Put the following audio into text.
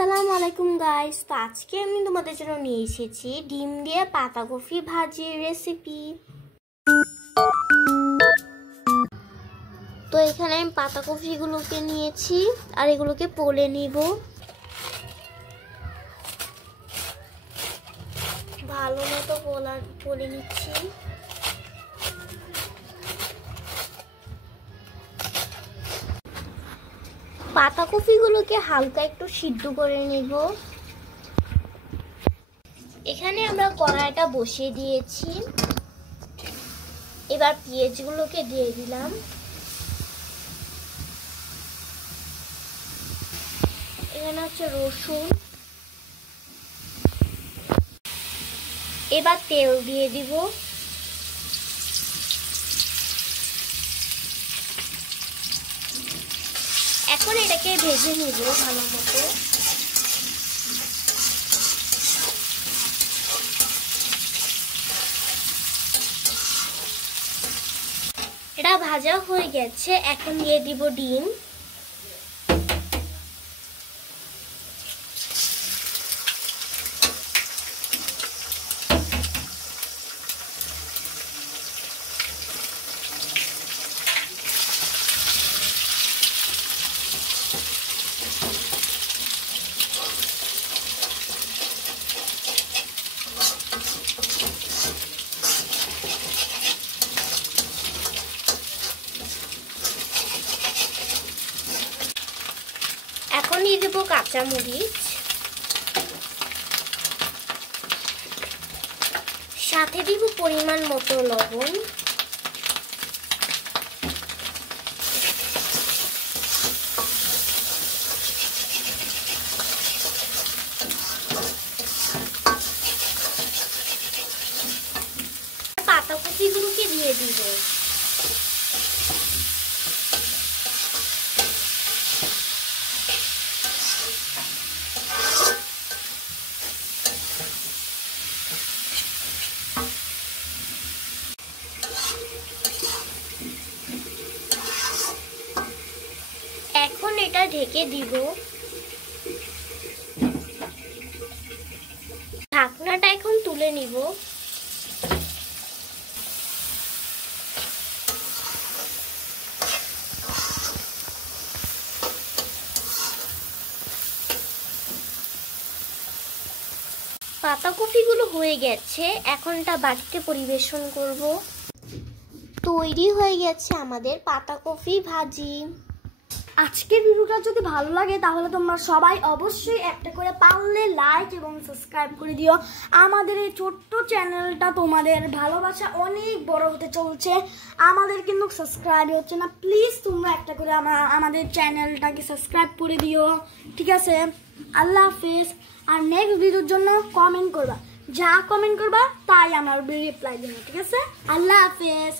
আসসালামু আলাইকুম গাইস। তো আজকে আমি তোমাদের জন্য নিয়ে এসেছি ডিম দিয়ে পাতাকপি ভাজির রেসিপি। তো এখানে আমি পাতাকপিগুলোকে নিয়েছি আর এগুলোকে পলে নিব। ভালো মতো পলে নিচ্ছি। পাতাকপিগুলোকে হালকা একটু সিদ্ধ করে নিব। এখানে আমরা কড়াইটা বসিয়ে দিয়েছি। এবার পেঁয়াজগুলোকে দিয়ে দিলাম। এখানে হচ্ছে রসুন। এবার তেল দিয়ে দিব। এখন এটাকে ভেজে নিব ভালো মতো। এটা ভাজা হয়ে গেছে। এখন দিয়ে দিব ডিম। এখন দিয়ে দেবো কাঁচামরিচ, সাথে দিব পরিমাণ মতো লবণ। পাতাকপিগুলোকে দিয়ে দিব। এখন এটা ঢেকে দিব। ঢাকনাটা এখন তুলে নিব। পাতাকপিগুলো হয়ে গেছে। এখন এটা বাটিতে পরিবেশন করব। তৈরি হয়ে গেছে আমাদের পাতাকপি ভাজি। আজকের ভিডিওটা যদি ভালো লাগে তাহলে তোমরা সবাই অবশ্যই একটা করে পারলে লাইক এবং সাবস্ক্রাইব করে দিও। আমাদের এই ছোট্ট চ্যানেলটা তোমাদের ভালোবাসা অনেক বড় হতে চলছে। আমাদের কিন্তু সাবস্ক্রাইব হচ্ছে না। প্লিজ তোমরা একটা করে আমাদের চ্যানেলটাকে সাবস্ক্রাইব করে দিও, ঠিক আছে? আল্লাহ হাফেজ। আর নেক্সট ভিডিওর জন্য কমেন্ট করবা, যা কমেন্ট করবা তাই আমার রিপ্লাই দেবো, ঠিক আছে? আল্লাহ হাফেজ।